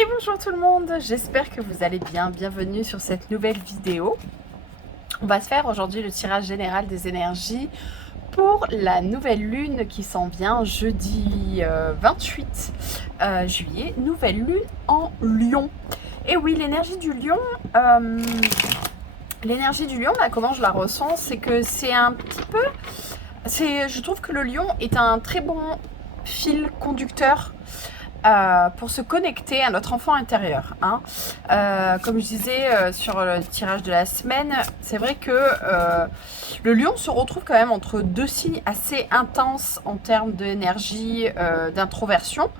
Et bonjour tout le monde, j'espère que vous allez bien. Bienvenue sur cette nouvelle vidéo. On va se faire aujourd'hui le tirage général des énergies pour la nouvelle lune qui s'en vient jeudi 28 juillet. Nouvelle lune en Lion. Et oui, l'énergie du lion, là, comment je la ressens, c'est que c'est un petit peu... je trouve que le lion est un très bon fil conducteur pour se connecter à notre enfant intérieur. Comme je disais sur le tirage de la semaine, c'est vrai que le lion se retrouve quand même entre deux signes assez intenses en termes d'énergie d'introversion,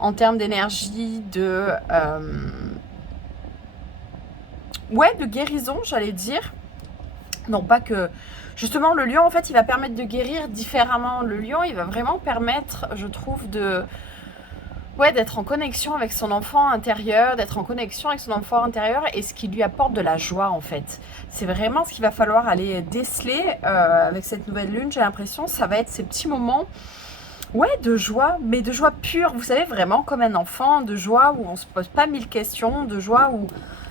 en termes d'énergie de guérison, j'allais dire. Non, pas que... Justement, le lion, en fait, il va permettre de guérir différemment. Le lion, il va vraiment permettre, je trouve, d'être en connexion avec son enfant intérieur, et ce qui lui apporte de la joie en fait. C'est vraiment ce qu'il va falloir aller déceler avec cette nouvelle lune, j'ai l'impression. Ça va être ces petits moments de joie, mais de joie pure, vous savez, vraiment comme un enfant, de joie où on se pose pas mille questions, de joie où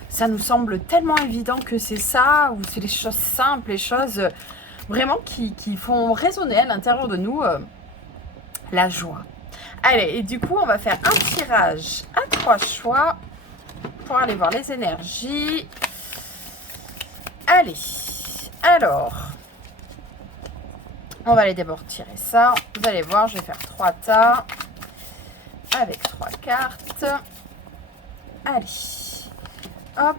ça nous semble tellement évident que c'est ça, où c'est les choses simples, les choses vraiment qui font résonner à l'intérieur de nous la joie. Allez, et du coup, on va faire un tirage à 3 choix pour aller voir les énergies. Allez, alors, on va aller d'abord tirer ça. Vous allez voir, je vais faire 3 tas avec 3 cartes. Allez, hop.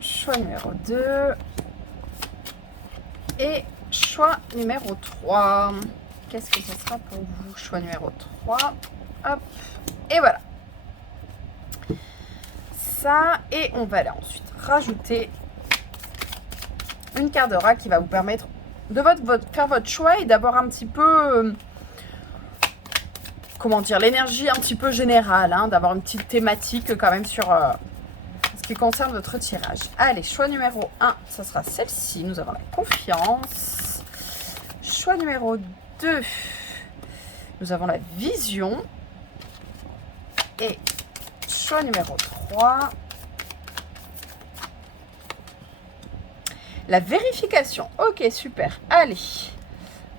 Choix numéro 2. Et choix numéro 3. Qu'est-ce que ce sera pour vous? Choix numéro 3. Hop. Et voilà. Ça. Et on va aller ensuite rajouter une carte de rat qui va vous permettre de faire votre choix et d'avoir un petit peu... comment dire? L'énergie un petit peu générale. D'avoir une petite thématique quand même sur... ce qui concerne votre tirage. Allez, choix numéro 1, ça sera celle-ci. Nous avons la confiance. Choix numéro 2, nous avons la vision. Et choix numéro 3, la vérification. Ok, super. Allez.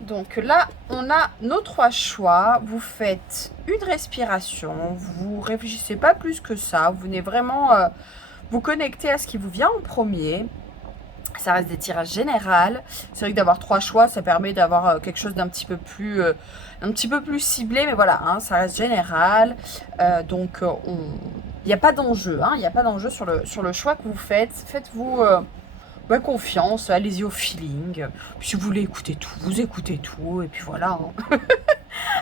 Donc là, on a nos 3 choix. Vous faites une respiration. Vous réfléchissez pas plus que ça. Vous venez vraiment... vous connectez à ce qui vous vient en premier. Ça reste des tirages généraux. C'est vrai que d'avoir 3 choix, ça permet d'avoir quelque chose d'un petit peu plus ciblé. Mais voilà, ça reste général. Donc, il n'y a pas d'enjeu. Il n'y a pas d'enjeu sur le choix que vous faites. Faites-vous confiance. Allez-y au feeling. Puis si vous voulez écouter tout, vous écoutez tout. Et puis voilà.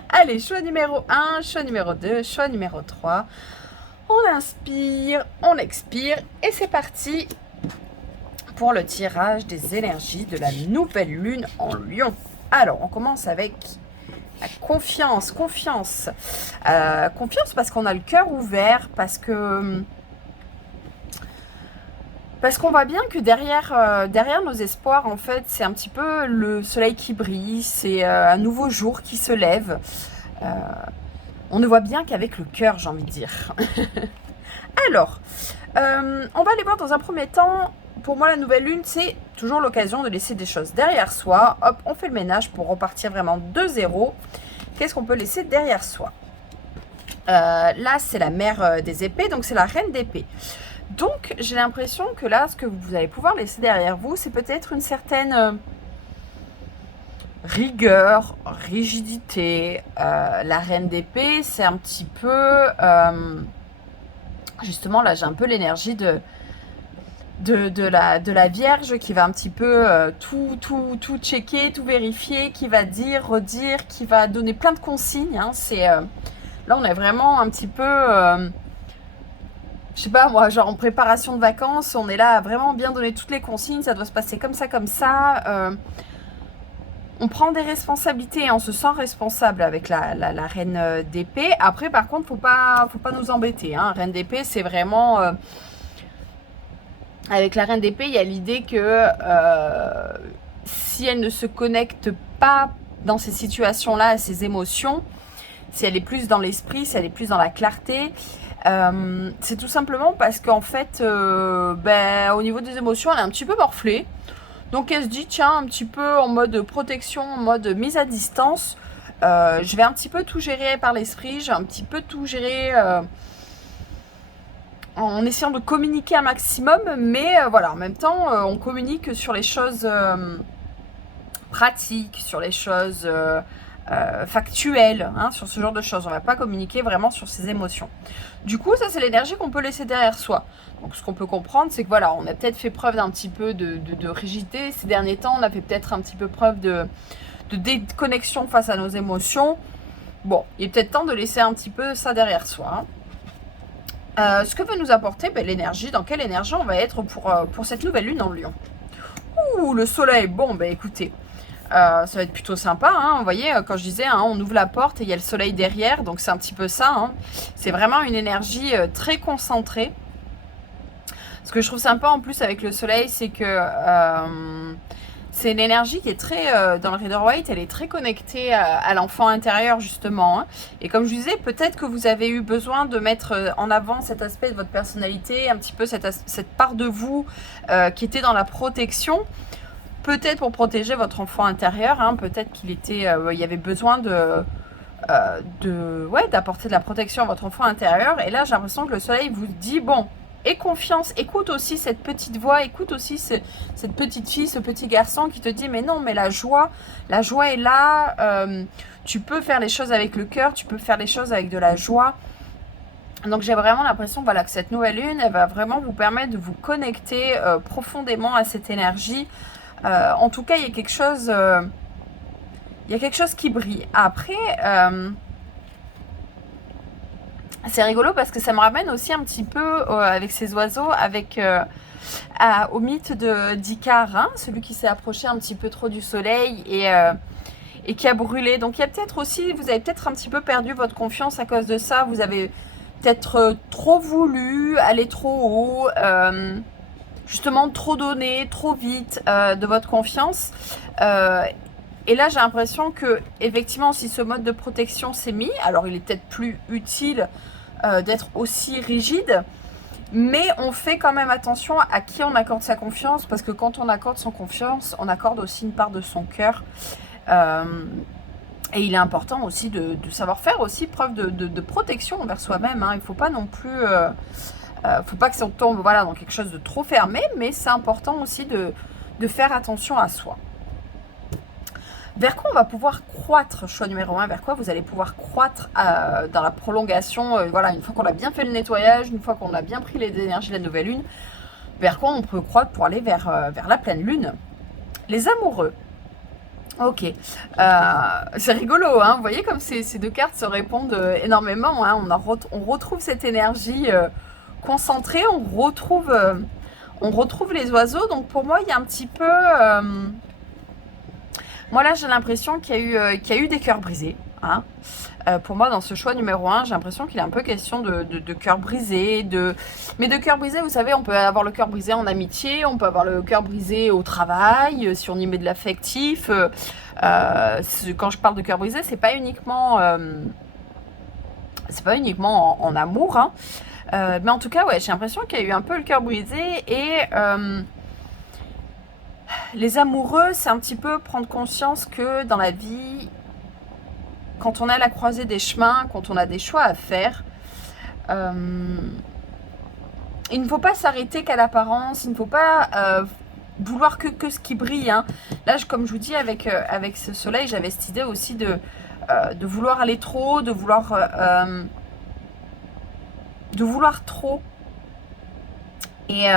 Allez, choix numéro 1, choix numéro 2, choix numéro 3. On inspire, on expire et c'est parti pour le tirage des énergies de la nouvelle lune en Lion. Alors, on commence avec la confiance. Confiance parce qu'on a le cœur ouvert, parce qu'on voit bien que derrière nos espoirs, en fait, c'est un petit peu le soleil qui brille, c'est un nouveau jour qui se lève. On ne voit bien qu'avec le cœur, j'ai envie de dire. Alors, on va aller voir dans un premier temps. Pour moi, la nouvelle lune, c'est toujours l'occasion de laisser des choses derrière soi. Hop, on fait le ménage pour repartir vraiment de zéro. Qu'est-ce qu'on peut laisser derrière soi? Là, c'est la mère des épées, donc c'est la reine d'épée. Donc, j'ai l'impression que là, ce que vous allez pouvoir laisser derrière vous, c'est peut-être une certaine... rigueur, rigidité. La reine d'épée, c'est un petit peu... justement, là, j'ai un peu l'énergie de la Vierge qui va un petit peu tout checker, tout vérifier, qui va dire, redire, qui va donner plein de consignes. Là, on est vraiment un petit peu... je sais pas, moi, genre en préparation de vacances, on est là à vraiment bien donner toutes les consignes. Ça doit se passer comme ça. On prend des responsabilités et on se sent responsable avec la reine d'épée. Après, par contre, faut pas nous embêter. Reine d'épée, c'est vraiment... avec la reine d'épée, il y a l'idée que si elle ne se connecte pas dans ces situations-là, ces émotions, si elle est plus dans l'esprit, si elle est plus dans la clarté, c'est tout simplement parce qu'en fait, au niveau des émotions, elle est un petit peu morflée. Donc elle se dit, tiens, un petit peu en mode protection, en mode mise à distance, je vais un petit peu tout gérer par l'esprit, je vais un petit peu tout gérer en essayant de communiquer un maximum, mais voilà, en même temps, on communique sur les choses pratiques, sur les choses factuelles, hein, sur ce genre de choses. On ne va pas communiquer vraiment sur ses émotions. Du coup, ça, c'est l'énergie qu'on peut laisser derrière soi. Donc, ce qu'on peut comprendre, c'est que voilà, on a peut-être fait preuve d'un petit peu de rigidité. Ces derniers temps, on a fait peut-être un petit peu preuve de déconnexion face à nos émotions. Bon, il est peut-être temps de laisser un petit peu ça derrière soi. Ce que veut nous apporter l'énergie, dans quelle énergie on va être pour cette nouvelle lune en Lion. Ouh, le soleil, bon, écoutez, ça va être plutôt sympa, hein. Vous voyez, quand je disais, hein, on ouvre la porte et il y a le soleil derrière, donc c'est un petit peu ça, hein. C'est vraiment une énergie très concentrée. Ce que je trouve sympa en plus avec le soleil, c'est que c'est une énergie qui est très, dans le Rider-Waite, elle est très connectée à l'enfant intérieur justement, hein. Et comme je disais, peut-être que vous avez eu besoin de mettre en avant cet aspect de votre personnalité, un petit peu cette part de vous qui était dans la protection. Peut-être pour protéger votre enfant intérieur, hein, peut-être qu'il y avait besoin d'apporter de la protection à votre enfant intérieur. Et là, j'ai l'impression que le soleil vous dit, bon, aie confiance, écoute aussi cette petite voix, écoute aussi cette petite fille, ce petit garçon qui te dit, mais non, mais la joie est là, tu peux faire les choses avec le cœur, tu peux faire les choses avec de la joie. Donc j'ai vraiment l'impression que cette nouvelle lune, elle va vraiment vous permettre de vous connecter profondément à cette énergie. En tout cas, il y a quelque chose qui brille. Après, c'est rigolo parce que ça me ramène aussi un petit peu avec ces oiseaux, au mythe d'Icare, hein, celui qui s'est approché un petit peu trop du soleil et qui a brûlé. Donc il y a peut-être aussi, vous avez peut-être un petit peu perdu votre confiance à cause de ça. Vous avez peut-être trop voulu aller trop haut. Justement trop donné, trop vite de votre confiance. Et là, j'ai l'impression que, effectivement, si ce mode de protection s'est mis, alors il est peut-être plus utile d'être aussi rigide, mais on fait quand même attention à qui on accorde sa confiance, parce que quand on accorde son confiance, on accorde aussi une part de son cœur. Et il est important aussi de savoir faire aussi preuve de protection envers soi-même, hein. Il ne faut pas non plus... faut pas que ça tombe dans quelque chose de trop fermé, mais c'est important aussi de faire attention à soi. Vers quoi on va pouvoir croître, choix numéro 1, vers quoi vous allez pouvoir croître dans la prolongation, une fois qu'on a bien fait le nettoyage, une fois qu'on a bien pris les énergies de la nouvelle lune, vers quoi on peut croître pour aller vers la pleine lune. Les amoureux. Ok, c'est rigolo, hein. Vous voyez comme ces deux cartes se répondent énormément, hein. On retrouve cette énergie concentré, on retrouve les oiseaux. Donc pour moi, il y a un petit peu... moi là, j'ai l'impression qu'il y a eu des cœurs brisés, hein. Pour moi, dans ce choix numéro 1, j'ai l'impression qu'il est un peu question de cœur brisé. Mais de cœur brisé, vous savez, on peut avoir le cœur brisé en amitié, on peut avoir le cœur brisé au travail, si on y met de l'affectif. Quand je parle de cœur brisé, c'est pas uniquement en amour, hein. Mais en tout cas, ouais, j'ai l'impression qu'il y a eu un peu le cœur brisé. Et les amoureux, c'est un petit peu prendre conscience que dans la vie, quand on est à la croisée des chemins, quand on a des choix à faire, il ne faut pas s'arrêter qu'à l'apparence, il ne faut pas vouloir que ce qui brille, hein. Là, comme je vous dis, avec ce soleil, j'avais cette idée aussi de vouloir aller trop haut, de vouloir trop. Et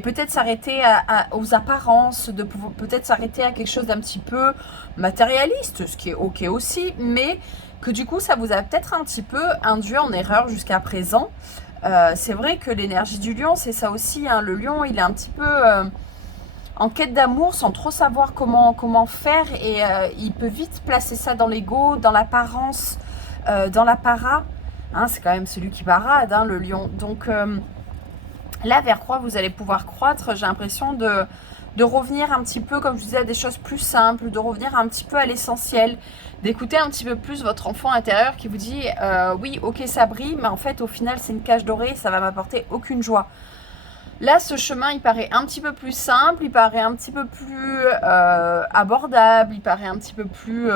peut-être s'arrêter aux apparences, peut-être s'arrêter à quelque chose d'un petit peu matérialiste, ce qui est ok aussi, mais que du coup ça vous a peut-être un petit peu induit en erreur jusqu'à présent. C'est vrai que l'énergie du lion, c'est ça aussi, hein. Le lion, il est un petit peu en quête d'amour sans trop savoir comment faire, et il peut vite placer ça dans l'ego, dans l'apparence, dans l'apparat, hein. C'est quand même celui qui parade, hein, le lion. Donc là, vers quoi vous allez pouvoir croître, j'ai l'impression de revenir un petit peu, comme je disais, à des choses plus simples, de revenir un petit peu à l'essentiel, d'écouter un petit peu plus votre enfant intérieur qui vous dit oui, ok, ça brille, mais en fait, au final, c'est une cage dorée, ça va m'apporter aucune joie. Là, ce chemin, il paraît un petit peu plus simple, il paraît un petit peu plus abordable, il paraît un petit peu plus...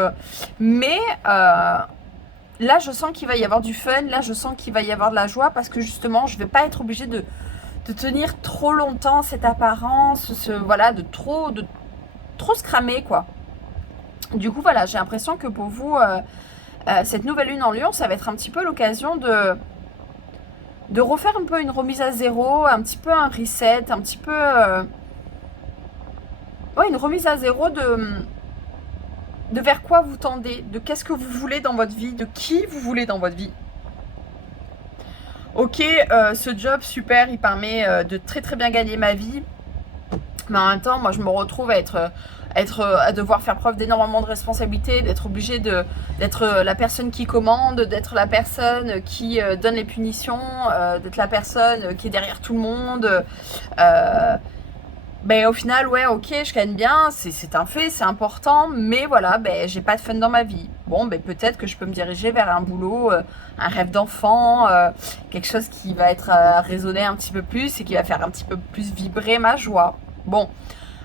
mais là, je sens qu'il va y avoir du fun, là, je sens qu'il va y avoir de la joie parce que justement, je ne vais pas être obligée de tenir trop longtemps cette apparence, voilà, de trop se cramer, quoi. Du coup, voilà, j'ai l'impression que pour vous, cette nouvelle lune en Lion, ça va être un petit peu l'occasion de refaire un peu une remise à zéro, un petit peu un reset, un petit peu... ouais, une remise à zéro de vers quoi vous tendez, de qu'est-ce que vous voulez dans votre vie, de qui vous voulez dans votre vie. Ok, ce job, super, il permet de très très bien gagner ma vie. Mais en même temps, moi, je me retrouve à devoir faire preuve d'énormément de responsabilité, d'être obligée d'être la personne qui commande, d'être la personne qui donne les punitions, d'être la personne qui est derrière tout le monde. Ben, au final, ouais, ok, je gagne bien, c'est un fait, c'est important, mais voilà, ben, j'ai pas de fun dans ma vie. Bon, ben, peut-être que je peux me diriger vers un boulot, un rêve d'enfant, quelque chose qui va être résonner un petit peu plus et qui va faire un petit peu plus vibrer ma joie. Bon,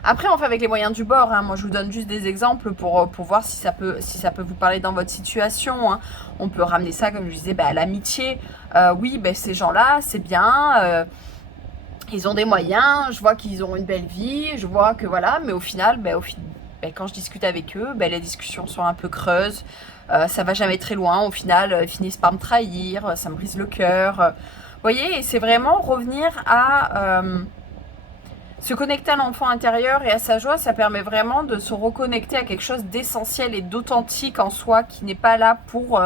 après, on fait avec les moyens du bord, hein. Moi, je vous donne juste des exemples pour voir si ça peut vous parler dans votre situation, hein. On peut ramener ça, comme je disais, ben, à l'amitié. Oui, ben, ces gens-là, c'est bien... ils ont des moyens, je vois qu'ils ont une belle vie, je vois que voilà, mais au final, quand je discute avec eux, les discussions sont un peu creuses, ça va jamais très loin, au final, ils finissent par me trahir, ça me brise le cœur. Vous voyez, et c'est vraiment revenir à se connecter à l'enfant intérieur et à sa joie, ça permet vraiment de se reconnecter à quelque chose d'essentiel et d'authentique en soi, qui n'est pas là pour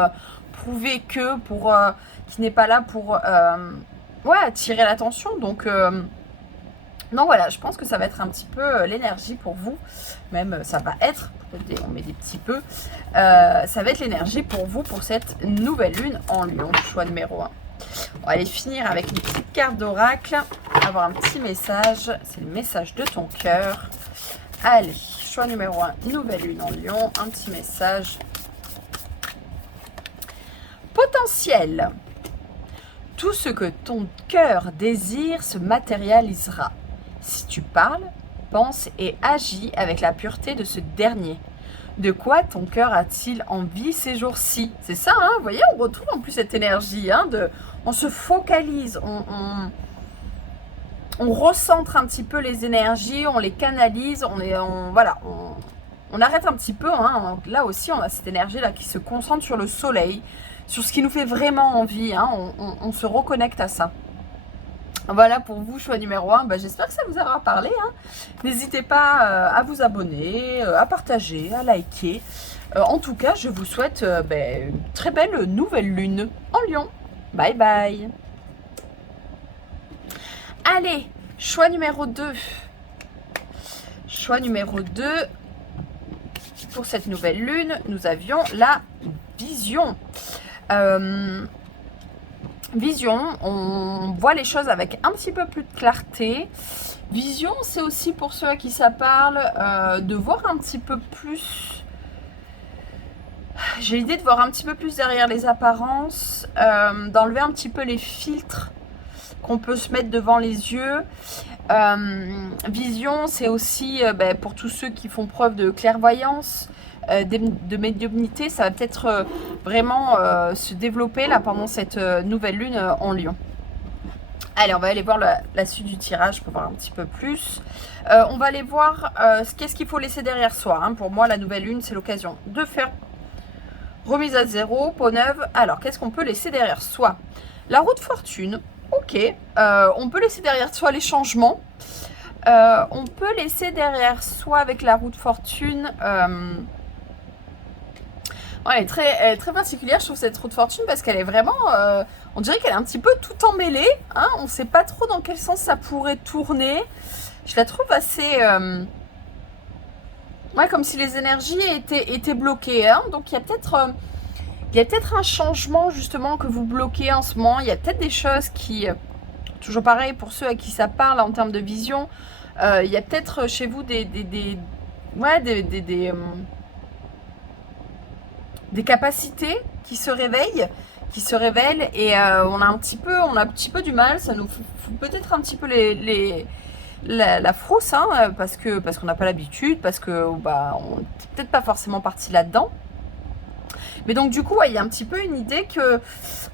prouver que, qui n'est pas là pour... ouais, attirer l'attention. Donc voilà, je pense que ça va être un petit peu l'énergie pour vous. Même ça va être, on met des petits peu. Ça va être l'énergie pour vous pour cette nouvelle lune en Lion, choix numéro 1. On va aller finir avec une petite carte d'oracle, avoir un petit message. C'est le message de ton cœur. Allez, choix numéro 1, nouvelle lune en Lion, un petit message. Potentiel. Tout ce que ton cœur désire se matérialisera. Si tu parles, penses et agis avec la pureté de ce dernier. De quoi ton cœur a-t-il envie ces jours-ci? C'est ça, hein, vous voyez, on retrouve en plus cette énergie, hein, on se focalise, on recentre un petit peu les énergies, on les canalise, on arrête un petit peu, hein, là aussi on a cette énergie-là qui se concentre sur le soleil, sur ce qui nous fait vraiment envie, hein, on se reconnecte à ça. Voilà pour vous, choix numéro 1. J'espère que ça vous aura parlé, hein. N'hésitez pas à vous abonner, à partager, à liker. En tout cas, je vous souhaite une très belle nouvelle lune en Lion. Bye bye. Allez, choix numéro 2. Choix numéro 2. Pour cette nouvelle lune, nous avions la vision. Vision, on voit les choses avec un petit peu plus de clarté. Vision, c'est aussi pour ceux à qui ça parle, de voir un petit peu plus... J'ai l'idée de voir un petit peu plus derrière les apparences, d'enlever un petit peu les filtres qu'on peut se mettre devant les yeux. Vision, c'est aussi pour tous ceux qui font preuve de clairvoyance, de médiumnité, ça va peut-être vraiment se développer là pendant cette nouvelle lune en Lion. Allez, on va aller voir la suite du tirage pour voir un petit peu plus. On va aller voir qu'est-ce qu'il faut laisser derrière soi, hein. Pour moi, la nouvelle lune, c'est l'occasion de faire remise à zéro, peau neuve. Alors, qu'est-ce qu'on peut laisser derrière soi? La roue de fortune, ok. On peut laisser derrière soi les changements. On peut laisser derrière soi avec la roue de fortune... elle est très particulière, je trouve, cette roue de fortune, parce qu'elle est vraiment... on dirait qu'elle est un petit peu tout emmêlée, hein. On ne sait pas trop dans quel sens ça pourrait tourner. Je la trouve assez... comme si les énergies étaient bloquées, hein. Donc, il y a peut-être un changement, justement, que vous bloquez en ce moment. Il y a peut-être des choses qui... toujours pareil, pour ceux à qui ça parle en termes de vision... Il y a peut-être chez vous ouais, des capacités qui se réveillent, et on a un petit peu du mal. Ça nous fout peut-être un petit peu la frousse, hein, parce qu'on n'a pas l'habitude, parce que bah, on n'est peut-être pas forcément parti là-dedans. Mais donc du coup, ouais, il y a un petit peu une idée que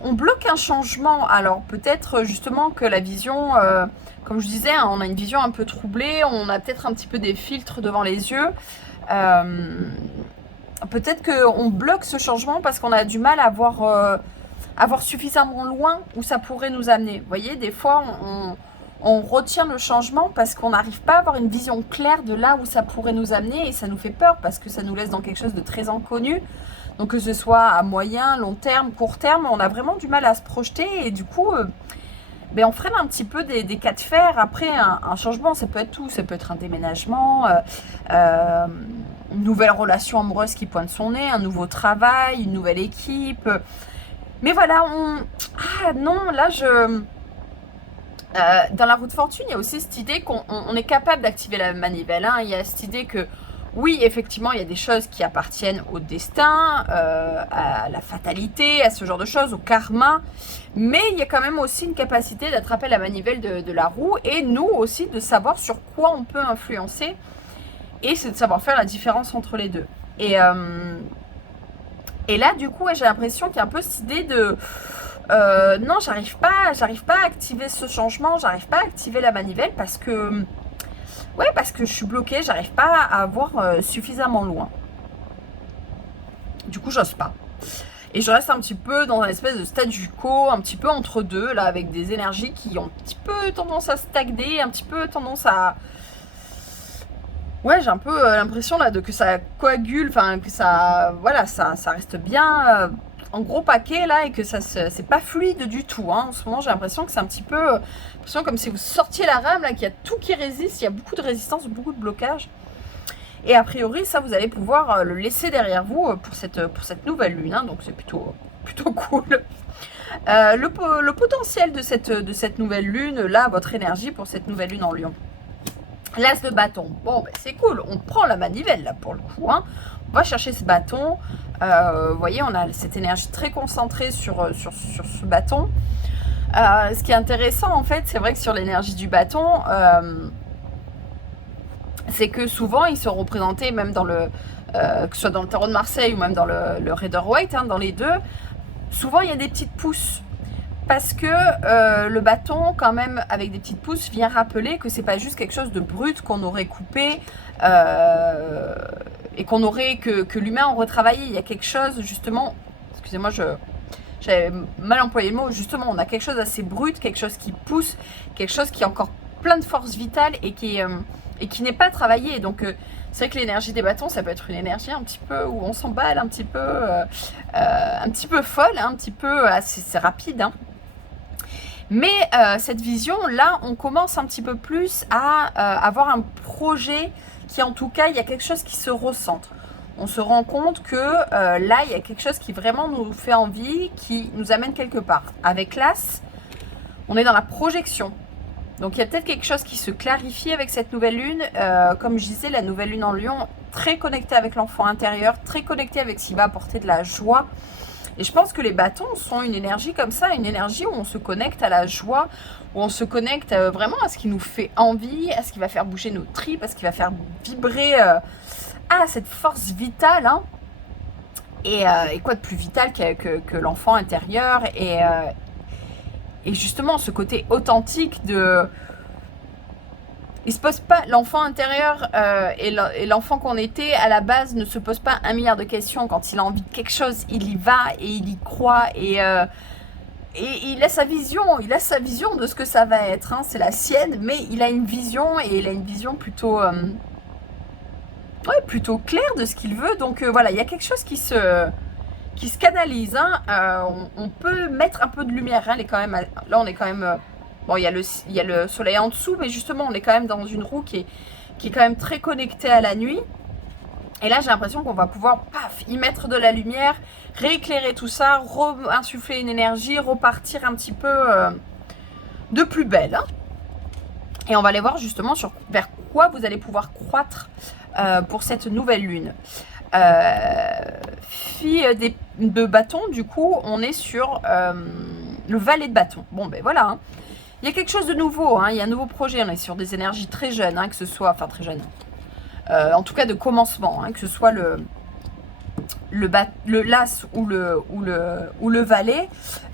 on bloque un changement. Alors peut-être justement que la vision, comme je disais, hein, on a une vision un peu troublée, on a peut-être un petit peu des filtres devant les yeux. Peut-être qu'on bloque ce changement parce qu'on a du mal à voir suffisamment loin où ça pourrait nous amener. Vous voyez, des fois, on retient le changement parce qu'on n'arrive pas à avoir une vision claire de là où ça pourrait nous amener, et ça nous fait peur parce que ça nous laisse dans quelque chose de très inconnu. Donc que ce soit à moyen, long terme, court terme, on a vraiment du mal à se projeter, et du coup, on freine un petit peu des cas de fer. Après, un changement, ça peut être tout. Ça peut être un déménagement, une nouvelle relation amoureuse qui pointe son nez, un nouveau travail, une nouvelle équipe. Mais voilà, non, là, dans la roue de fortune, il y a aussi cette idée qu'on est capable d'activer la manivelle. Hein. Il y a cette idée que, oui, effectivement, il y a des choses qui appartiennent au destin, à la fatalité, à ce genre de choses, au karma. Mais il y a quand même aussi une capacité d'attraper la manivelle de la roue, et nous aussi de savoir sur quoi on peut influencer. Et c'est de savoir faire la différence entre les deux. Et là, du coup, ouais, j'ai l'impression qu'il y a un peu cette idée de... non, j'arrive pas à activer ce changement, j'arrive pas à activer la manivelle parce que... Ouais, parce que je suis bloquée, j'arrive pas à voir suffisamment loin. Du coup, j'ose pas. Et je reste un petit peu dans une espèce de statu quo, un petit peu entre deux, là, avec des énergies qui ont un petit peu tendance à stagner, un petit peu tendance à... Ouais, j'ai un peu l'impression là que ça coagule, enfin que ça, voilà, ça reste bien en gros paquet là, et que c'est pas fluide du tout. Hein. En ce moment, j'ai l'impression que c'est un petit peu, l'impression comme si vous sortiez la rame là, qu'il y a tout qui résiste, il y a beaucoup de résistance, beaucoup de blocage. Et a priori, ça, vous allez pouvoir le laisser derrière vous pour cette nouvelle lune. Hein, donc c'est plutôt cool. Le potentiel de cette nouvelle lune, là, votre énergie pour cette nouvelle lune en Lion. L'as de bâton, bon, c'est cool, on prend la manivelle là pour le coup, hein. On va chercher ce bâton, vous voyez, on a cette énergie très concentrée sur ce bâton. Ce qui est intéressant en fait, c'est vrai que sur l'énergie du bâton, c'est que souvent ils sont représentés même dans que ce soit dans le tarot de Marseille ou même dans le Rider-Waite, hein, dans les deux, souvent il y a des petites pousses. Parce que le bâton, quand même, avec des petites pousses, vient rappeler que c'est pas juste quelque chose de brut qu'on aurait coupé et que l'humain aurait retravaillé. Il y a quelque chose, justement, excusez-moi, j'avais mal employé le mot, justement, on a quelque chose d'assez brut, quelque chose qui pousse, quelque chose qui a encore plein de force vitale et qui n'est pas travaillé. Donc, c'est vrai que l'énergie des bâtons, ça peut être une énergie un petit peu où on s'emballe, un petit peu folle, hein, un petit peu, c'est rapide, hein. Mais cette vision-là, on commence un petit peu plus à avoir un projet qui, en tout cas, il y a quelque chose qui se recentre. On se rend compte que là, il y a quelque chose qui vraiment nous fait envie, qui nous amène quelque part. Avec l'As, on est dans la projection. Donc, il y a peut-être quelque chose qui se clarifie avec cette nouvelle lune. Comme je disais, la nouvelle lune en Lion, très connectée avec l'enfant intérieur, très connectée avec ce qui va apporter de la joie. Et je pense que les bâtons sont une énergie comme ça, une énergie où on se connecte à la joie, où on se connecte vraiment à ce qui nous fait envie, à ce qui va faire bouger nos tripes, à ce qui va faire vibrer cette force vitale. Hein. Et quoi de plus vital que l'enfant intérieur et justement ce côté authentique de... Il se pose pas, l'enfant intérieur et l'enfant qu'on était à la base ne se pose pas 1 milliard de questions. Quand il a envie de quelque chose, il y va et il y croit et il a sa vision de ce que ça va être. Hein, c'est la sienne, mais il a une vision et il a une vision plutôt claire de ce qu'il veut. Donc voilà, il y a quelque chose qui se canalise. Hein. On peut mettre un peu de lumière. Hein, là, on est quand même... Bon, il y a le soleil en dessous, mais justement, on est quand même dans une roue qui est quand même très connectée à la nuit. Et là, j'ai l'impression qu'on va pouvoir, y mettre de la lumière, rééclairer tout ça, insuffler une énergie, repartir un petit peu de plus belle. Hein. Et on va aller voir justement vers quoi vous allez pouvoir croître pour cette nouvelle lune. Fille de bâton, du coup, on est sur le valet de bâton. Bon, ben voilà. Hein. Il y a quelque chose de nouveau. Hein. Il y a un nouveau projet. On est sur des énergies très jeunes, hein, que ce soit, enfin très jeunes. En tout cas, de commencement, hein, que ce soit le l'as ou le valet.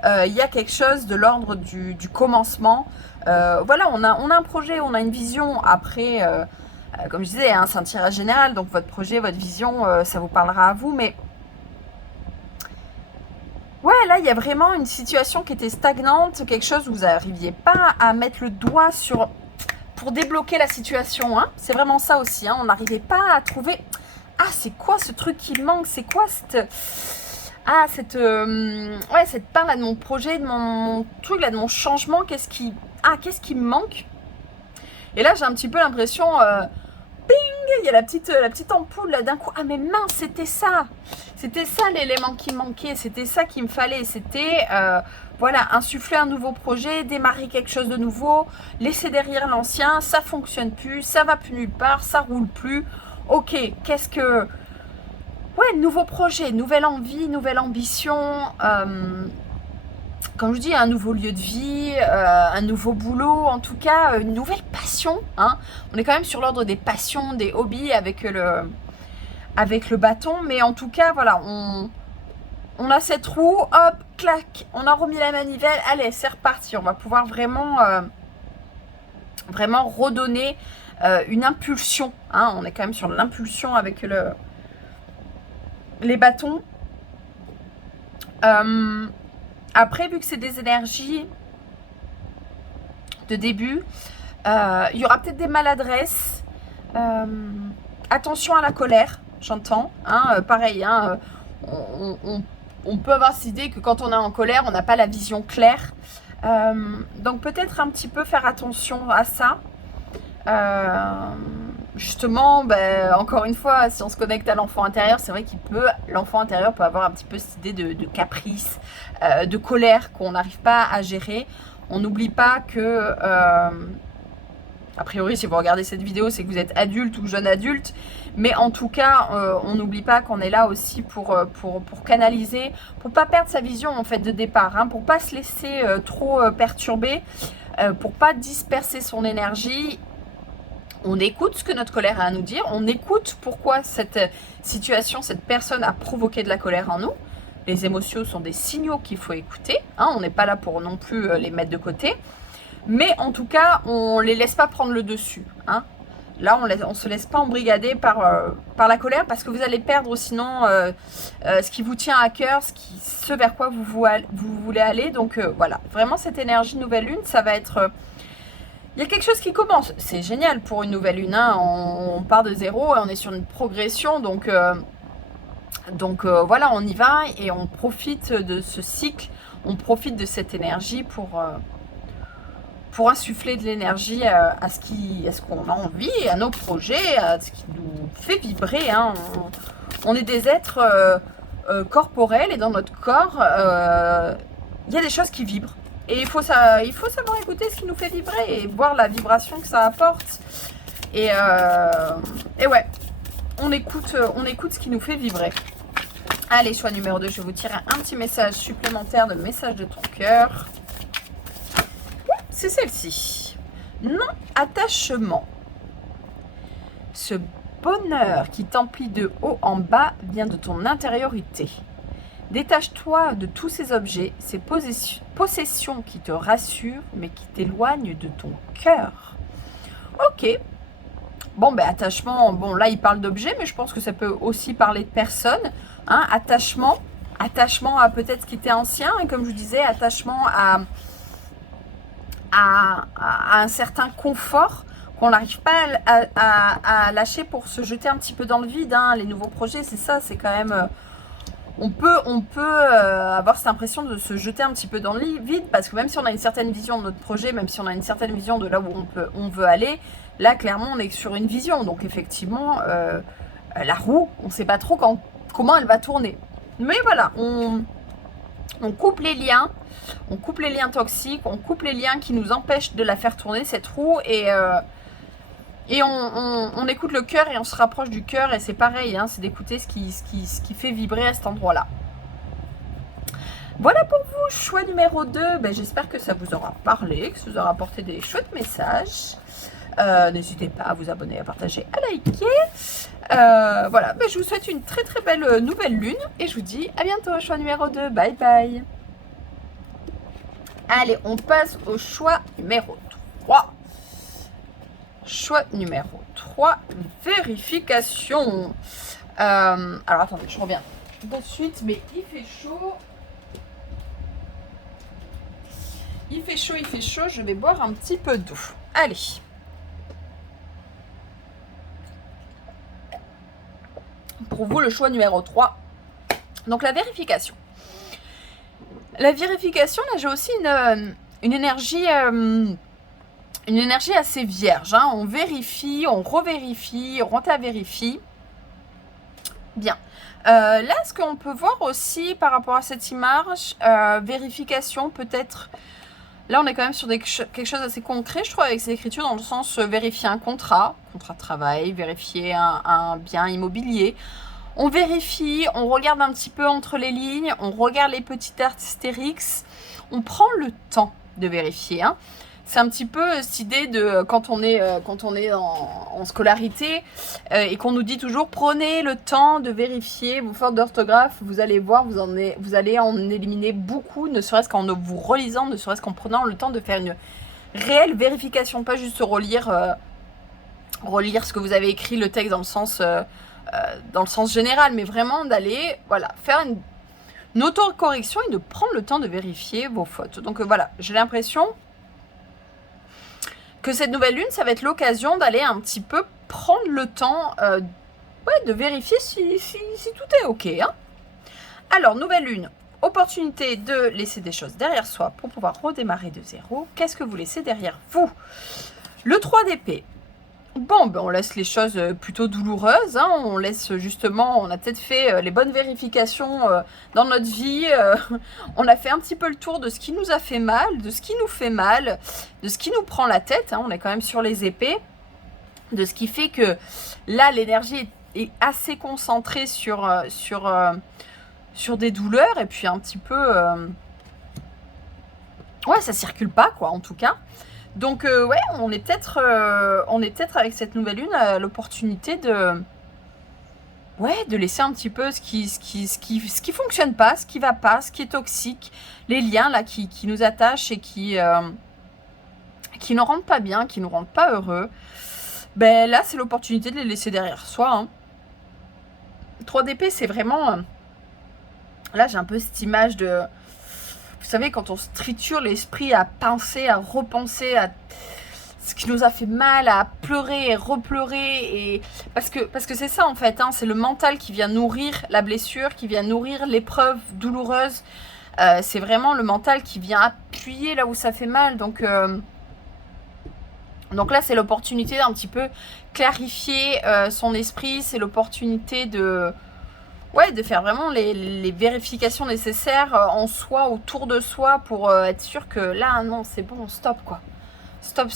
Il y a quelque chose de l'ordre du commencement. Voilà, on a un projet, on a une vision. Après, comme je disais, hein, c'est un tirage général, donc votre projet, votre vision, ça vous parlera à vous, mais ouais, là, il y a vraiment une situation qui était stagnante, quelque chose où vous n'arriviez pas à mettre le doigt sur pour débloquer la situation. Hein. C'est vraiment ça aussi. Hein. On n'arrivait pas à trouver. Ah, c'est quoi ce truc qui manque? C'est quoi cette. Ah, cette part là de mon projet, de mon truc là, de mon changement. Qu'est-ce qui me manque? Et là, j'ai un petit peu l'impression. Ping, il y a la petite ampoule là d'un coup. Ah mais mince, c'était ça l'élément qui manquait, c'était ça qu'il me fallait, c'était voilà, insuffler un nouveau projet, démarrer quelque chose de nouveau, laisser derrière l'ancien, ça fonctionne plus, ça va plus nulle part, ça roule plus. Ok, qu'est-ce que... Ouais, nouveau projet, nouvelle envie, nouvelle ambition, comme je dis, un nouveau lieu de vie, un nouveau boulot, en tout cas, une nouvelle passion. Hein. On est quand même sur l'ordre des passions, des hobbies avec le bâton. Mais en tout cas, voilà, on a cette roue, hop, clac, on a remis la manivelle. Allez, c'est reparti. On va pouvoir vraiment redonner une impulsion. Hein. On est quand même sur l'impulsion avec les bâtons. Après, vu que c'est des énergies de début, il y aura peut-être des maladresses. Attention à la colère, j'entends. Hein, pareil, hein, on peut avoir cette idée que quand on est en colère, on n'a pas la vision claire. Donc peut-être un petit peu faire attention à ça. Justement, encore une fois, si on se connecte à l'enfant intérieur, c'est vrai l'enfant intérieur peut avoir un petit peu cette idée de caprice, de colère qu'on n'arrive pas à gérer. On n'oublie pas que, a priori, si vous regardez cette vidéo, c'est que vous êtes adulte ou jeune adulte. Mais en tout cas, on n'oublie pas qu'on est là aussi pour canaliser, pour pas perdre sa vision en fait de départ, hein, pour pas se laisser trop perturber, pour pas disperser son énergie. On écoute ce que notre colère a à nous dire, on écoute pourquoi cette situation, cette personne a provoqué de la colère en nous. Les émotions sont des signaux qu'il faut écouter, hein, on n'est pas là pour non plus les mettre de côté, mais en tout cas, on ne les laisse pas prendre le dessus. Hein. Là, on ne se laisse pas embrigader par la colère parce que vous allez perdre sinon ce qui vous tient à cœur, ce vers quoi vous voulez aller. Donc voilà, vraiment cette énergie nouvelle lune, ça va être... Il y a quelque chose qui commence. C'est génial pour une nouvelle lune. Hein. On part de zéro et on est sur une progression. Donc voilà, on y va et on profite de ce cycle. On profite de cette énergie pour insuffler de l'énergie à ce qu'on a envie, à nos projets, à ce qui nous fait vibrer. Hein. On est des êtres corporels et dans notre corps, il y a des choses qui vibrent. Et il faut savoir écouter ce qui nous fait vibrer et voir la vibration que ça apporte. Et ouais, on écoute ce qui nous fait vibrer. Allez, choix numéro 2, je vais vous tirer un petit message supplémentaire de message de ton cœur. C'est celle-ci. Non-attachement. Ce bonheur qui t'emplit de haut en bas vient de ton intériorité. Détache-toi de tous ces objets, ces possessions qui te rassurent, mais qui t'éloignent de ton cœur. Ok. Bon, attachement, bon, là, il parle d'objets, mais je pense que ça peut aussi parler de personnes. Hein, attachement à peut-être ce qui était ancien, et comme je vous disais, attachement à un certain confort qu'on n'arrive pas à lâcher pour se jeter un petit peu dans le vide. Hein. Les nouveaux projets, c'est ça, c'est quand même... On peut avoir cette impression de se jeter un petit peu dans le vide parce que même si on a une certaine vision de notre projet, même si on a une certaine vision de là où on veut aller, là clairement on est sur une vision. Donc effectivement, la roue, on ne sait pas trop comment elle va tourner. Mais voilà, on coupe les liens, toxiques, on coupe les liens qui nous empêchent de la faire tourner cette roue et Et on écoute le cœur et on se rapproche du cœur. Et c'est pareil, hein, c'est d'écouter ce qui fait vibrer à cet endroit-là. Voilà pour vous, choix numéro 2. Ben, j'espère que ça vous aura parlé, que ça vous aura apporté des chouettes messages. N'hésitez pas à vous abonner, à partager, à liker. Voilà, ben, je vous souhaite une très très belle nouvelle lune. Et je vous dis à bientôt, choix numéro 2. Bye bye. Allez, on passe au choix numéro 3. Choix numéro 3, vérification. Alors attendez, je reviens de suite, mais il fait chaud. Il fait chaud, je vais boire un petit peu d'eau. Allez. Pour vous, le choix numéro 3. Donc la vérification. La vérification, là j'ai aussi une énergie... une énergie assez vierge, hein. On vérifie, on revérifie, on vérifie. Bien. Là, ce qu'on peut voir aussi par rapport à cette image, vérification peut-être... Là, on est quand même sur quelque chose d'assez concret, je trouve, avec ces écritures, dans le sens vérifier un contrat de travail, vérifier un bien immobilier. On vérifie, on regarde un petit peu entre les lignes, on regarde les petits astérix, on prend le temps de vérifier, hein. C'est un petit peu cette idée de quand on est en scolarité et qu'on nous dit toujours prenez le temps de vérifier vos fautes d'orthographe, vous allez voir, vous allez en éliminer beaucoup, ne serait-ce qu'en vous relisant, ne serait-ce qu'en prenant le temps de faire une réelle vérification, pas juste relire ce que vous avez écrit, le texte dans le sens général, mais vraiment d'aller faire une autocorrection et de prendre le temps de vérifier vos fautes. Donc voilà, j'ai l'impression que cette nouvelle lune, ça va être l'occasion d'aller un petit peu prendre le temps de vérifier si tout est OK. Hein. Alors, nouvelle lune, opportunité de laisser des choses derrière soi pour pouvoir redémarrer de zéro. Qu'est-ce que vous laissez derrière vous? Le 3 d'épée. Bon, ben on laisse les choses plutôt douloureuses. Hein. On laisse justement, on a peut-être fait les bonnes vérifications dans notre vie. On a fait un petit peu le tour de ce qui nous a fait mal, de ce qui nous fait mal, de ce qui nous prend la tête. Hein. On est quand même sur les épées. De ce qui fait que là, l'énergie est assez concentrée sur des douleurs. Et puis un petit peu... ouais, ça circule pas, quoi, en tout cas. Donc, ouais, on est peut-être avec cette nouvelle lune à l'opportunité de laisser un petit peu ce qui fonctionne pas, ce qui va pas, ce qui est toxique, les liens là qui nous attachent et qui ne rendent pas bien, qui nous rendent pas heureux. Ben là, c'est l'opportunité de les laisser derrière soi. Hein. 3 d'épée, c'est vraiment... là, j'ai un peu cette image de... Vous savez, quand on se triture l'esprit à penser, à repenser à ce qui nous a fait mal, à pleurer et repleurer. Et... Parce que c'est ça, en fait. Hein, c'est le mental qui vient nourrir la blessure, qui vient nourrir l'épreuve douloureuse. C'est vraiment le mental qui vient appuyer là où ça fait mal. Donc là, c'est l'opportunité d'un petit peu clarifier son esprit. C'est l'opportunité de faire vraiment les vérifications nécessaires en soi, autour de soi, pour être sûr que là, non, c'est bon, stop, quoi. Stop.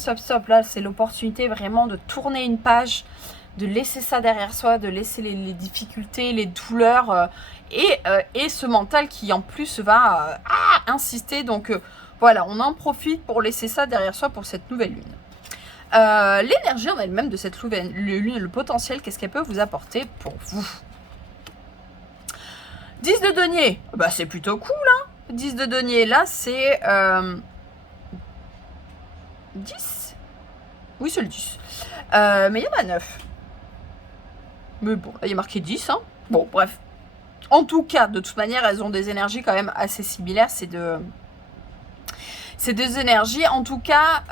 Là, c'est l'opportunité vraiment de tourner une page, de laisser ça derrière soi, de laisser les difficultés, les douleurs, et ce mental qui, en plus, va insister. Donc, voilà, on en profite pour laisser ça derrière soi pour cette nouvelle lune. L'énergie en elle-même de cette nouvelle lune, le potentiel, qu'est-ce qu'elle peut vous apporter pour vous? 10 de denier, bah c'est plutôt cool, hein. 10 de denier, là, c'est... 10 ? Oui, c'est le 10. Mais il y en a 9. Mais bon, là, il y a marqué 10, hein. Bon, bref. En tout cas, de toute manière, elles ont des énergies quand même assez similaires, ces deux énergies. En tout cas,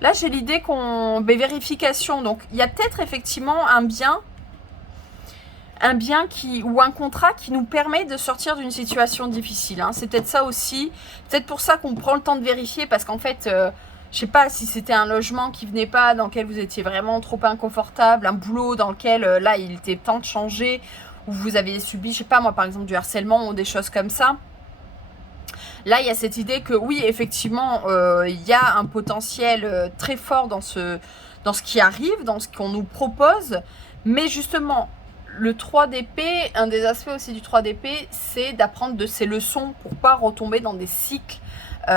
là, j'ai l'idée qu'on... vérification, donc il y a peut-être effectivement un bien ou un contrat qui nous permet de sortir d'une situation difficile. Hein. C'est peut-être ça aussi. Peut-être pour ça qu'on prend le temps de vérifier, parce qu'en fait, je sais pas si c'était un logement qui venait pas, dans lequel vous étiez vraiment trop inconfortable, un boulot dans lequel, là, il était temps de changer, ou vous avez subi, je sais pas moi, par exemple, du harcèlement ou des choses comme ça. Là, il y a cette idée que oui, effectivement, il y a un potentiel très fort dans ce qui arrive, dans ce qu'on nous propose. Mais justement, le 3 d'épée, un des aspects aussi du 3 d'épée, c'est d'apprendre de ses leçons pour pas retomber dans des cycles,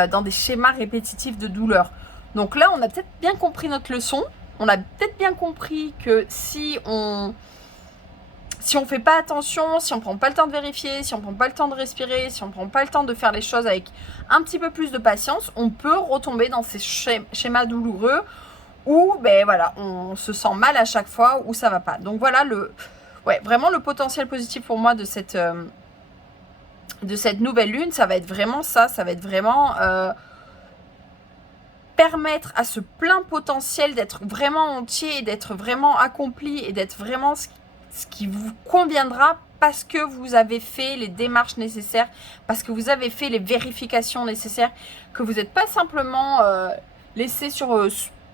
dans des schémas répétitifs de douleur. Donc là, on a peut-être bien compris notre leçon. On a peut-être bien compris que si on fait pas attention, si on prend pas le temps de vérifier, si on prend pas le temps de respirer, si on prend pas le temps de faire les choses avec un petit peu plus de patience, on peut retomber dans ces schémas douloureux où ben voilà, on se sent mal à chaque fois, où ça va pas. Donc voilà vraiment le potentiel positif pour moi de cette nouvelle lune, ça va être vraiment ça va être vraiment permettre à ce plein potentiel d'être vraiment entier, d'être vraiment accompli et d'être vraiment ce qui vous conviendra parce que vous avez fait les démarches nécessaires, parce que vous avez fait les vérifications nécessaires, que vous n'êtes pas simplement laissé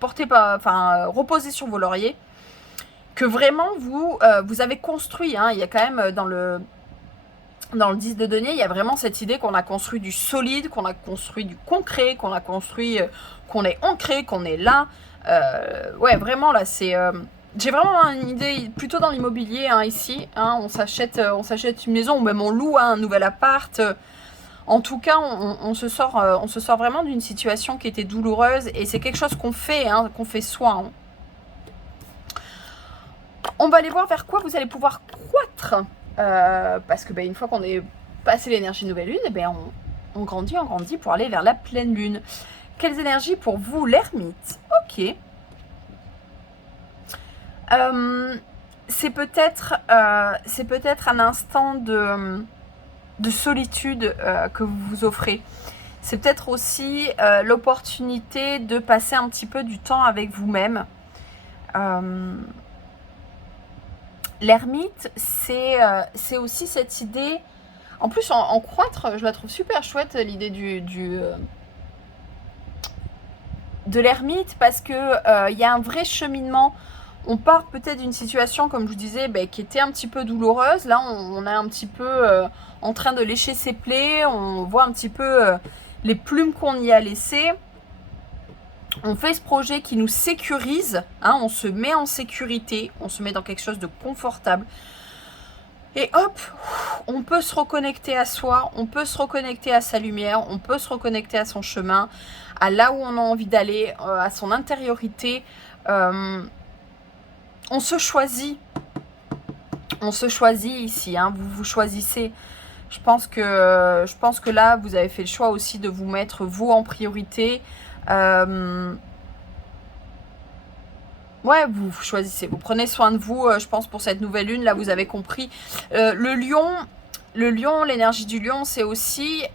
reposer sur vos lauriers, que vraiment vous avez construit. Hein, il y a quand même dans le 10 de denier, il y a vraiment cette idée qu'on a construit du solide, qu'on a construit du concret, qu'on a construit, qu'on est ancré, qu'on est là. Ouais, vraiment là, c'est... j'ai vraiment une idée plutôt dans l'immobilier hein, ici. Hein, on s'achète une maison ou même on loue un nouvel appart. En tout cas, on se sort vraiment d'une situation qui était douloureuse et c'est quelque chose qu'on fait, hein, qu'on fait soi. Hein. On va aller voir vers quoi vous allez pouvoir croître. Parce que une fois qu'on est passé l'énergie nouvelle lune, on grandit pour aller vers la pleine lune. Quelles énergies pour vous, l'ermite? Ok. C'est peut-être un instant de solitude que vous vous offrez. C'est peut-être aussi l'opportunité de passer un petit peu du temps avec vous-même. L'ermite, c'est aussi cette idée... En plus, en croître, je la trouve super chouette, l'idée de l'ermite, parce que y a un vrai cheminement. On part peut-être d'une situation, comme je vous disais, qui était un petit peu douloureuse. Là, on est un petit peu en train de lécher ses plaies. On voit un petit peu les plumes qu'on y a laissées. On fait ce projet qui nous sécurise, hein, on se met en sécurité, on se met dans quelque chose de confortable. Et hop, on peut se reconnecter à soi, on peut se reconnecter à sa lumière, on peut se reconnecter à son chemin, à là où on a envie d'aller, à son intériorité. On se choisit ici, hein, vous choisissez. Je pense que là, vous avez fait le choix aussi de vous mettre vous en priorité. Ouais, vous choisissez, vous prenez soin de vous, je pense pour cette nouvelle lune, là vous avez compris. Le lion, l'énergie du lion, c'est aussi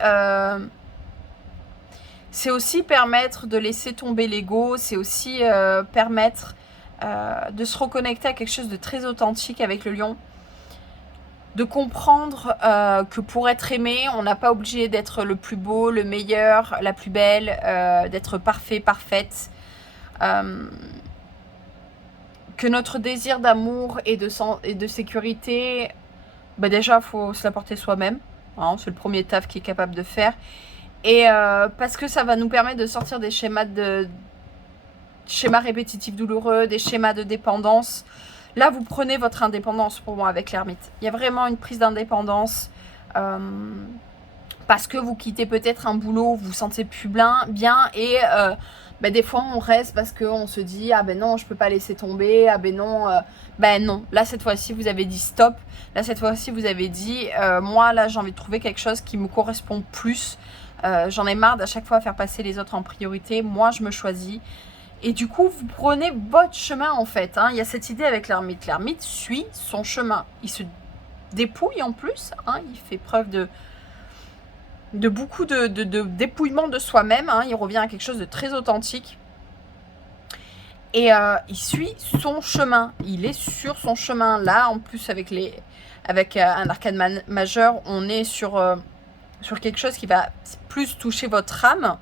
permettre de laisser tomber l'ego, c'est aussi permettre de se reconnecter à quelque chose de très authentique avec le lion. De comprendre que pour être aimé, on n'a pas obligé d'être le plus beau, le meilleur, la plus belle, d'être parfait, parfaite. Que notre désir d'amour et de sécurité, déjà, il faut se l'apporter soi-même. Hein, c'est le premier taf qui est capable de faire. Et parce que ça va nous permettre de sortir des schémas répétitifs douloureux, des schémas de dépendance. Là, vous prenez votre indépendance pour moi avec l'ermite. Il y a vraiment une prise d'indépendance parce que vous quittez peut-être un boulot où vous vous sentez plus bien et des fois, on reste parce qu'on se dit « Ah ben non, je peux pas laisser tomber. Ah ben non. » Non. Là, cette fois-ci, vous avez dit stop. Là, cette fois-ci, vous avez dit « Moi, là, j'ai envie de trouver quelque chose qui me correspond plus. J'en ai marre d'à chaque fois faire passer les autres en priorité. Moi, je me choisis. » Et du coup, vous prenez votre chemin, en fait. Hein. Il y a cette idée avec l'ermite. L'ermite suit son chemin. Il se dépouille en plus. Hein. Il fait preuve de beaucoup de dépouillement de soi-même. Hein. Il revient à quelque chose de très authentique. Et il suit son chemin. Il est sur son chemin. Là, en plus, avec un arcane majeur, on est sur quelque chose qui va plus toucher votre âme.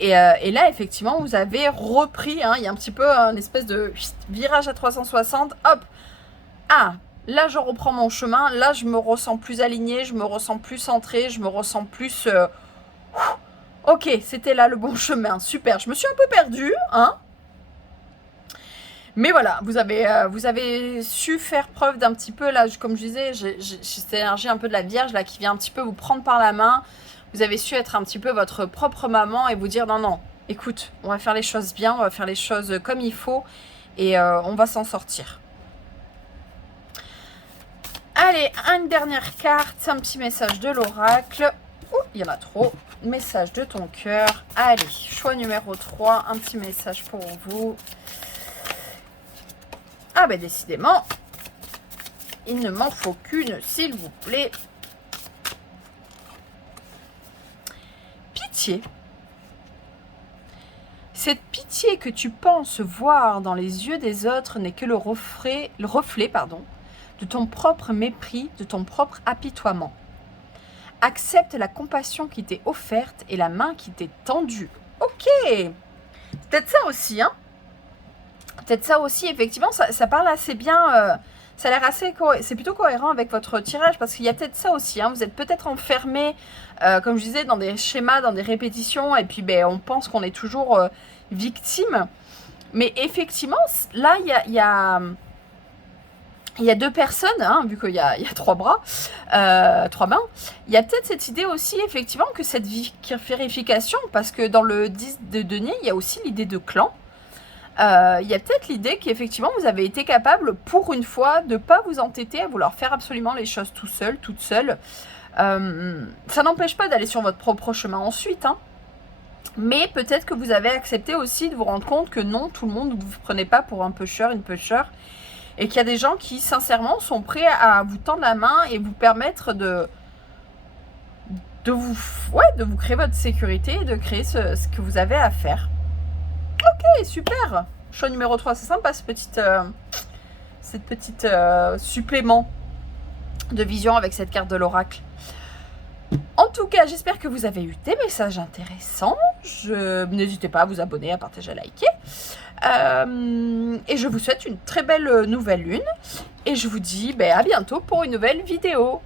Et là, effectivement, vous avez repris, hein, il y a un petit peu un espèce de virage à 360. Hop. Ah, là, je reprends mon chemin. Là, je me ressens plus alignée, je me ressens plus centrée, je me ressens plus Ok, c'était là le bon chemin. Super, je me suis un peu perdue, hein. Mais voilà, vous avez su faire preuve d'un petit peu, là, comme je disais, j'ai cette énergie un peu de la Vierge, là, qui vient un petit peu vous prendre par la main. Vous avez su être un petit peu votre propre maman et vous dire, non, non, écoute, on va faire les choses bien, on va faire les choses comme il faut et on va s'en sortir. Allez, une dernière carte, un petit message de l'oracle. Ouh, il y en a trop. Message de ton cœur. Allez, choix numéro 3, un petit message pour vous. Ah ben décidément, il ne m'en faut qu'une, s'il vous plaît. Pitié. Cette pitié que tu penses voir dans les yeux des autres n'est que le reflet, de ton propre mépris, de ton propre apitoiement. Accepte la compassion qui t'est offerte et la main qui t'est tendue. Ok, peut-être ça aussi, hein. Peut-être ça aussi, effectivement, ça parle assez bien, ça a l'air assez, c'est plutôt cohérent avec votre tirage, parce qu'il y a peut-être ça aussi, hein, vous êtes peut-être enfermé, comme je disais, dans des schémas, dans des répétitions, et puis ben, on pense qu'on est toujours victime, mais effectivement, là, il y a deux personnes, hein, vu qu'il y a 3 bras, 3 mains, il y a peut-être cette idée aussi, effectivement, que cette vérification, parce que dans le 10 de denier, il y a aussi l'idée de clan. Il y a peut-être l'idée qu'effectivement vous avez été capable pour une fois de ne pas vous entêter à vouloir faire absolument les choses tout seul, toute seule. Ça n'empêche pas d'aller sur votre propre chemin ensuite, hein. Mais peut-être que vous avez accepté aussi de vous rendre compte que non, tout le monde ne vous prenez pas pour un pusher, une pusher, et qu'il y a des gens qui sincèrement sont prêts à vous tendre la main et vous permettre de vous créer votre sécurité et de créer ce que vous avez à faire. Ok, super. Choix numéro 3, c'est sympa cette petite supplément de vision avec cette carte de l'oracle. En tout cas, j'espère que vous avez eu des messages intéressants. N'hésitez pas à vous abonner, à partager, à liker. Et je vous souhaite une très belle nouvelle lune. Et je vous dis à bientôt pour une nouvelle vidéo.